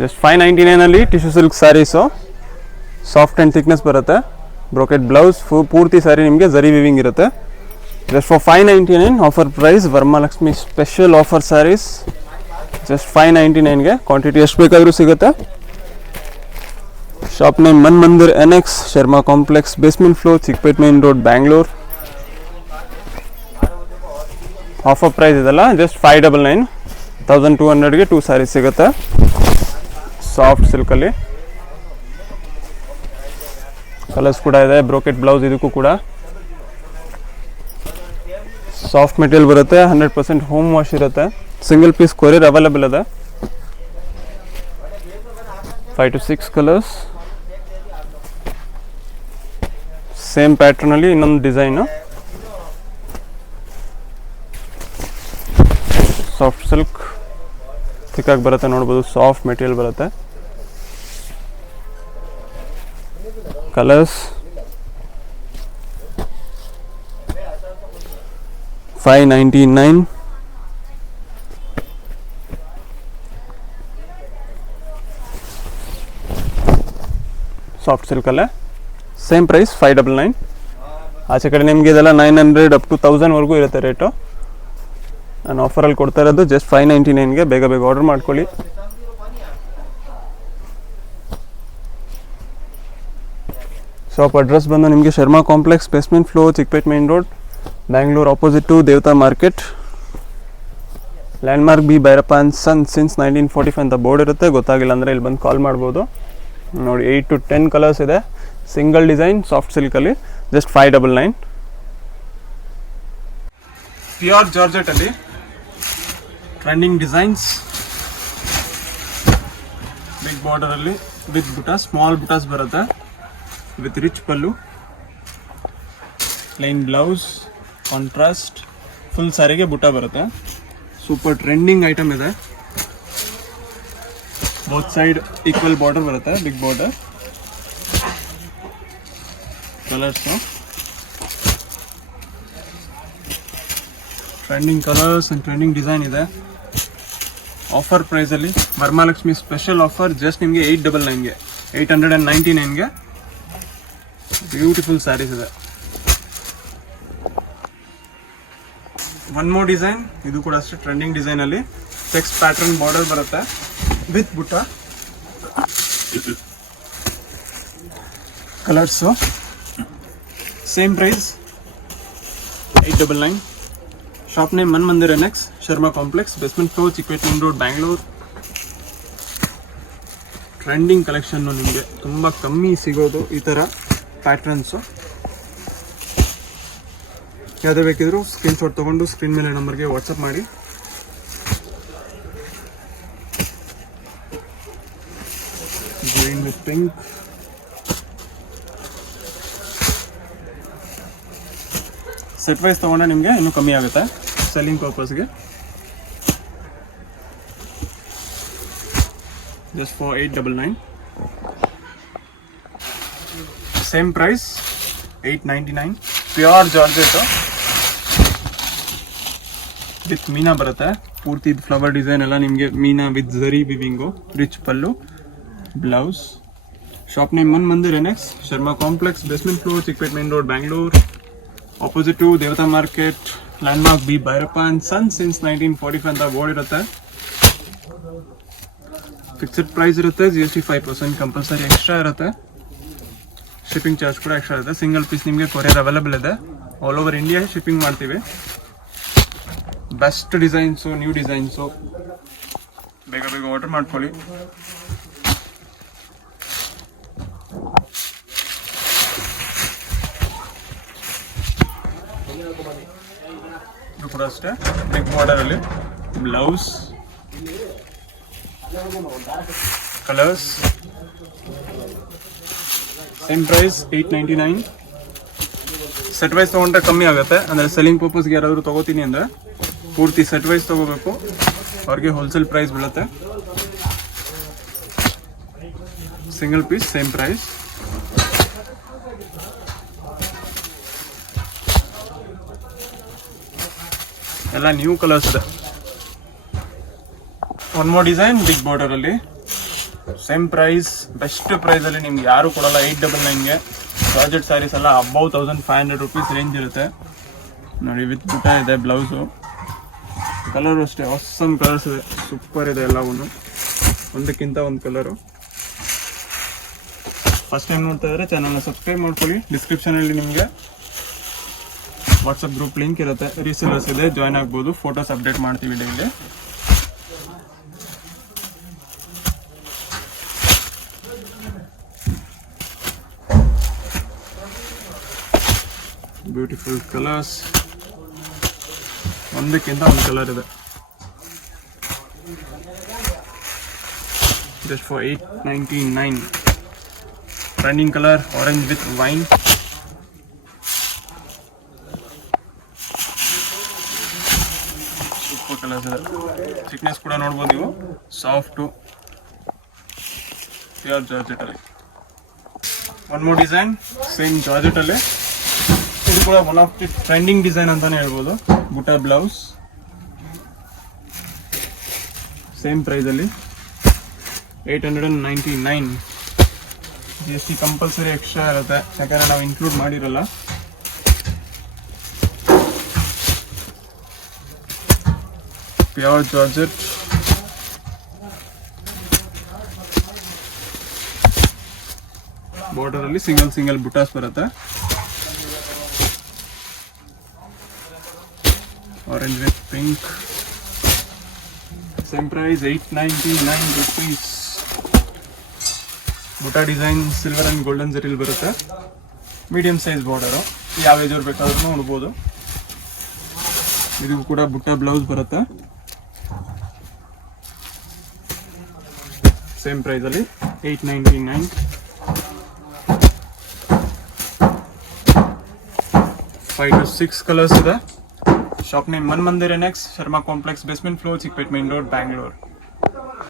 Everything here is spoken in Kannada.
Just 599 tissue silk saris, soft and thickness ಬರುತ್ತೆ. ಬ್ರೋಕೆಟ್ ಬ್ಲೌಸ್, ಪೂರ್ತಿ ಸ್ಯಾರಿ ನಿಮಗೆ ಝರಿ ವಿವಿಂಗ್ ಇರುತ್ತೆ. Just for 599 offer price, Varamahalakshmi special offer saris. Just 599ಗೆ ಕ್ವಾಂಟಿಟಿ ಎಷ್ಟು ಬೇಕಾದರೂ ಸಿಗುತ್ತೆ. Shop name Man Mandir NX, Sharma complex, basement floor, Chickpet main road, Bangalore. Offer price ಇದೆಲ್ಲ ಜಸ್ಟ್ 599, 1200ಗೆ 2 ಸ್ಯಾರೀಸ್ ಸಿಗುತ್ತೆ. ಸಾಫ್ಟ್ ಸಿಲ್ಕಲ್ಲಿ ಕಲರ್ಸ್ ಕೂಡ ಇದೆ. ಬ್ರೋಕೆಟ್ ಬ್ಲೌಸ್, ಇದಕ್ಕೂ ಕೂಡ ಸಾಫ್ಟ್ ಮೆಟೀರಿಯಲ್ ಬರುತ್ತೆ. 100% ಹೋಮ್ ವಾಶ್ ಇರುತ್ತೆ. ಸಿಂಗಲ್ ಪೀಸ್ ಕೊರಿಯರ್ ಅವೈಲೇಬಲ್ ಇದೆ. 5 to 6 ಕಲರ್ಸ್, ಸೇಮ್ ಪ್ಯಾಟ್ರನಲ್ಲಿ ಇನ್ನೊಂದು ಡಿಸೈನು. ಸಾಫ್ಟ್ ಸಿಲ್ಕ್ ಥಿಕ್ಕಾಗಿ ಬರುತ್ತೆ, ನೋಡ್ಬೋದು. ಸಾಫ್ಟ್ ಮೆಟೀರಿಯಲ್ ಬರುತ್ತೆ. ಕಲರ್ಸ್ 599. ಸಾಫ್ಟ್ ಸಿಲ್ಕಲ್ಲೇ ಸೇಮ್ ಪ್ರೈಸ್ 599. ಆಚೆ ಕಡೆ ನಿಮಗೆ ಇದೆಲ್ಲ 900 ಅಪ್ ಟು 1000ವರೆಗೂ ಇರುತ್ತೆ ರೇಟು. ನಾನು ಆಫರಲ್ಲಿ ಕೊಡ್ತಾ ಇರೋದು ಜಸ್ಟ್ 599ಗೆ. ಬೇಗ ಬೇಗ ಆರ್ಡರ್ ಮಾಡ್ಕೊಳ್ಳಿ. ಶಾಪ್ ಅಡ್ರೆಸ್ ಬಂದು ನಿಮಗೆ Sharma complex, basement floor, Chickpet main road, Bangalore, opposite to Devata market. Landmark B Bhairappa and son since 1945 ಅಂತ ಬೋರ್ಡ್ ಇರುತ್ತೆ. ಗೊತ್ತಾಗಿಲ್ಲ ಅಂದರೆ ಇಲ್ಲಿ ಬಂದು ಕಾಲ್ ಮಾಡ್ಬೋದು. ನೋಡಿ 8 to 10 ಕಲರ್ಸ್ ಇದೆ. ಸಿಂಗಲ್ ಡಿಸೈನ್ ಸಾಫ್ಟ್ ಸಿಲ್ಕಲ್ಲಿ ಜಸ್ಟ್ 599. ಪ್ಯೂರ್ ಜಾರ್ಜೆಟಲ್ಲಿ ಟ್ರೆಂಡಿಂಗ್ ಡಿಸೈನ್ಸ್, ಬಿಗ್ ಬಾರ್ಡರಲ್ಲಿ ವಿತ್ ಬುಟಾ, ಸ್ಮಾಲ್ ಬುಟಾಸ್ ಬರುತ್ತೆ. With rich pallu, plain blouse, contrast, full ಸ್ಯಾರಿಗೆ ಬುಟ್ಟ ಬರುತ್ತೆ. ಸೂಪರ್ ಟ್ರೆಂಡಿಂಗ್ ಐಟಮ್ ಇದೆ. ಬೋತ್ ಸೈಡ್ ಈಕ್ವಲ್ ಬಾರ್ಡರ್ ಬರುತ್ತೆ, big border. Colours trending colours and trending design ಇದೆ. ಆಫರ್ ಪ್ರೈಸಲ್ಲಿ ವರಮಹಾಲಕ್ಷ್ಮಿ ಸ್ಪೆಷಲ್ ಆಫರ್ ಜಸ್ಟ್ ನಿಮಗೆ 899ಗೆ, 899ಗೆ ಬ್ಯೂಟಿಫುಲ್ ಸ್ಯಾರೀಸ್ ಇದೆ. ಒನ್ ಮೋರ್ ಡಿಸೈನ್, ಇದು ಕೂಡ ಅಷ್ಟೇ ಟ್ರೆಂಡಿಂಗ್ ಡಿಸೈನಲ್ಲಿ ಚೆಕ್ಸ್ ಪ್ಯಾಟರ್ನ್ ಬಾರ್ಡರ್ ಬರುತ್ತೆ with butta. Colours same price 899. Shop name Man Mandir NX, Sharma complex, basement floor, Chickpet main road, Bangalore. Trending collection ನಿಮಗೆ ತುಂಬ ಕಮ್ಮಿ ಸಿಗೋದು ಈ ಥರ ಪ್ಯಾಟ್ರನ್ಸು. ಯಾವುದೇ ಬೇಕಿದ್ರು ಸ್ಕ್ರೀನ್ಶಾಟ್ ತೊಗೊಂಡು ಸ್ಕ್ರೀನ್ ಮೇಲೆ ನಂಬರ್ಗೆ ವಾಟ್ಸಪ್ ಮಾಡಿ. Green with pink, set wise ತೊಗೊಂಡ್ರೆ ನಿಮಗೆ ಇನ್ನೂ ಕಮ್ಮಿ ಆಗುತ್ತೆ ಸೆಲ್ಲಿಂಗ್ ಪರ್ಪಸ್ಗೆ. Just for 899. Same price 899. Pure georgette with meena ಬರುತ್ತೆ. ಪೂರ್ತಿ ಫ್ಲವರ್ ಡಿಸೈನ್ ಎಲ್ಲ ನಿಮಗೆ meena with zari weaving, rich pallu, blouse. Shop name Man Mandir NX, Sharma complex, basement floor, Chickpet main road, Bangalore, opposite to Devata market. Landmark B Bhairappa and son since 1945 ಅಂತ ಬೋರ್ಡ್ ಇರುತ್ತೆ. ಫಿಕ್ಸ್ಡ್ ಪ್ರೈಸ್ ಇರುತ್ತೆ. GST 5% ಕಂಪಲ್ಸರಿ ಎಕ್ಸ್ಟ್ರಾ ಇರುತ್ತೆ. ಶಿಪ್ಪಿಂಗ್ ಚಾರ್ಜ್ ಕೂಡ ಎಕ್ಸ್ಟ್ರಾ ಇರುತ್ತೆ. ಸಿಂಗಲ್ ಪೀಸ್ ನಿಮಗೆ ಕೊರಿಯರ್ ಅವೈಲೇಬಲ್ ಇದೆ. ಆಲ್ ಓವರ್ ಇಂಡಿಯಾ ಶಿಪ್ಪಿಂಗ್ ಮಾಡ್ತೀವಿ. ಬೆಸ್ಟ್ ಡಿಸೈನ್ಸು, ನ್ಯೂ ಡಿಸೈನ್ಸು, ಬೇಗ ಬೇಗ ಆರ್ಡರ್ ಮಾಡ್ಕೊಳ್ಳಿ. ಇದು ಕೂಡ ಅಷ್ಟೇ ಬಿಗ್ ಬಾರ್ಡರಲ್ಲಿ blouse. Colours same price 899. Set wise ತೊಗೊಂಡ್ರೆ ಕಮ್ಮಿ ಆಗುತ್ತೆ. ಅಂದರೆ ಸೆಲ್ಲಿಂಗ್ ಪರ್ಪಸ್ಗೆ ಯಾರಾದರೂ ತೊಗೋತೀನಿ ಅಂದರೆ ಪೂರ್ತಿ ಸೆಟ್ ವೈಸ್ ತೊಗೋಬೇಕು, ಅವ್ರಿಗೆ ಹೋಲ್ಸೇಲ್ ಪ್ರೈಸ್ ಬೀಳುತ್ತೆ. Single piece same price. ಎಲ್ಲ ನ್ಯೂ ಕಲರ್ಸ್ ಇದೆ. ಒನ್ ಮೋರ್ ಡಿಸೈನ್ ಬಿಗ್ ಬಾರ್ಡರಲ್ಲಿ ಸೇಮ್ ಪ್ರೈಸ್, ಬೆಸ್ಟ್ ಪ್ರೈಸಲ್ಲಿ ನಿಮ್ಗೆ ಯಾರು ಕೊಡಲ್ಲ. 899ಗೆ ಜಾರ್ಜೆಟ್ ಸ್ಯಾರೀಸ್ ಎಲ್ಲ ಅಬೌವ್ 1500 ರುಪೀಸ್ ರೇಂಜ್ ಇರುತ್ತೆ ನೋಡಿ. ವಿತ್ ಬುಟ್ಟ ಇದೆ, ಬ್ಲೌಸು. ಕಲರು ಅಷ್ಟೇ ಆಸಮ್ ಕಲರ್ಸ್ ಇದೆ, ಸೂಪರ್ ಇದೆ ಎಲ್ಲವೂ, ಒಂದಕ್ಕಿಂತ ಒಂದು ಕಲರು. ಫಸ್ಟ್ ಟೈಮ್ ನೋಡ್ತಾ ಇದ್ರೆ ಚಾನಲ್ನ ಸಬ್ಸ್ಕ್ರೈಬ್ ಮಾಡ್ಕೊಳ್ಳಿ. ಡಿಸ್ಕ್ರಿಪ್ಷನಲ್ಲಿ ನಿಮಗೆ ವಾಟ್ಸಪ್ ಗ್ರೂಪ್ ಲಿಂಕ್ ಇರುತ್ತೆ, ರೀಸೇಲರ್ಸ್ ಇದೆ, ಜಾಯ್ನ್ ಆಗ್ಬೋದು. ಫೋಟೋಸ್ ಅಪ್ಡೇಟ್ ಮಾಡ್ತೀವಿ ಡೈಲಿ. ಬ್ಯೂಟಿಫುಲ್ ಕಲರ್ಸ್, ಒಂದಕ್ಕಿಂತ ಒಂದು ಕಲರ್ ಇದೆ. Just for 899. Trending colour orange with wine. Super colours ಇದೆ. ಥಿಕ್ನೆಸ್ ಕೂಡ ನೋಡ್ಬೋದು ನೀವು, ಸಾಫ್ಟು ಪ್ಯೂರ್ ಜಾರ್ಜೆಟ್ ಅಲ್ಲಿ. One more design same georgette ಅಲ್ಲಿ. ಇದು ಕೂಡ one of the trending design ಅಂತಾನೆ ಹೇಳ್ಬೋದು. ಬುಟಾ ಬ್ಲೌಸ್, ಸೇಮ್ ಪ್ರೈಸ್ ಅಲ್ಲಿ 899. GST ಕಂಪಲ್ಸರಿ ಎಕ್ಸ್ಟ್ರಾ ಇರುತ್ತೆ, ಯಾಕಂದ್ರೆ ನಾವು ಇನ್ಕ್ಲೂಡ್ ಮಾಡಿರಲ್ಲ. ಪ್ಯೂರ್ ಜಾರ್ಜೆಟ್, ಬಾರ್ಡರ್ ಅಲ್ಲಿ ಸಿಂಗಲ್ ಬುಟಾಸ್ ಬರುತ್ತೆ. Orange with pink. Same price 899 rupees. Buta design silver and golden ಜರಿಲ್ ಬರುತ್ತೆ. ಮೀಡಿಯಂ ಸೈಜ್ ಬಾರ್ಡರು, ಯಾವ ಏಜ್ ಅವ್ರು ಬೇಕಾದ್ರೂ ನೋಡ್ಬೋದು. ಇದು ಕೂಡ ಬುಟ್ಟ ಬ್ಲೌಸ್ ಬರುತ್ತೆ. ಸೇಮ್ ಪ್ರೈಸ್ ಅಲ್ಲಿ 899. 5 to 6 ಕಲರ್ಸ್ ಇದೆ. Shop name Man Mandir NX, Sharma complex, basement floor, Chickpet main road, Bangalore.